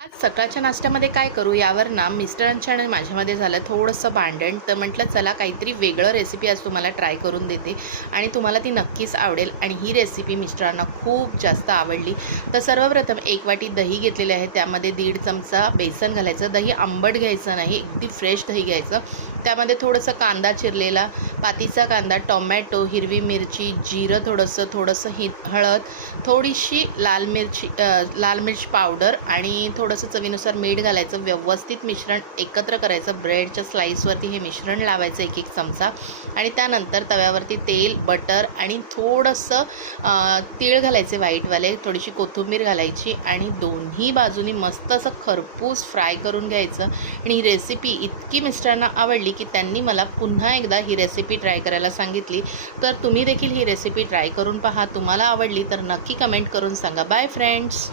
आज सकाळच्या नाश्त्यामध्ये काय करू यावर ना मिस्टरांच्या आणि माझ्यामध्ये झालं थोडंसं भांडण. तर म्हटलं चला काहीतरी वेगळं रेसिपी आज तुम्हाला ट्राय करून देते आणि तुम्हाला ती नक्कीच आवडेल. आणि ही रेसिपी मिस्टरांना खूप जास्त आवडली. तर सर्वप्रथम 1 वाटी दही घेतलेली आहे, त्यामध्ये 1.5 चमचा बेसन घालायचं. दही आंबट घ्यायचं नाही, अगदी फ्रेश दही घ्यायचं. त्यामध्ये थोडंसं कांदा चिरलेला, पातीचा कांदा, टोमॅटो, हिरवी मिरची, जिरं थोडंसं हळद, थोडीशी लाल मिर्च पावडर आणि थोडंसं चवीनुसार मीठ घालायचं. व्यवस्थित मिश्रण एकत्र करायचं. ब्रेडच्या स्लाईसवरती हे मिश्रण लावायचं 1-1 चमचा आणि त्यानंतर तव्यावरती तेल, बटर आणि थोडंसं तीळ घालायचे व्हाईटवाले, थोडीशी कोथिंबीर घालायची आणि दोन्ही बाजूनी मस्त असं खरपूस फ्राय करून घ्यायचं. आणि ही रेसिपी इतकी मिस्टरांना आवडली की त्यांनी मला पुन्हा एकदा ही रेसिपी ट्राय करायला सांगितली. तर तुम्ही देखील ही रेसिपी ट्राय करून पहा. तुम्हाला आवडली तर नक्की कमेंट करून सांगा. Bye friends.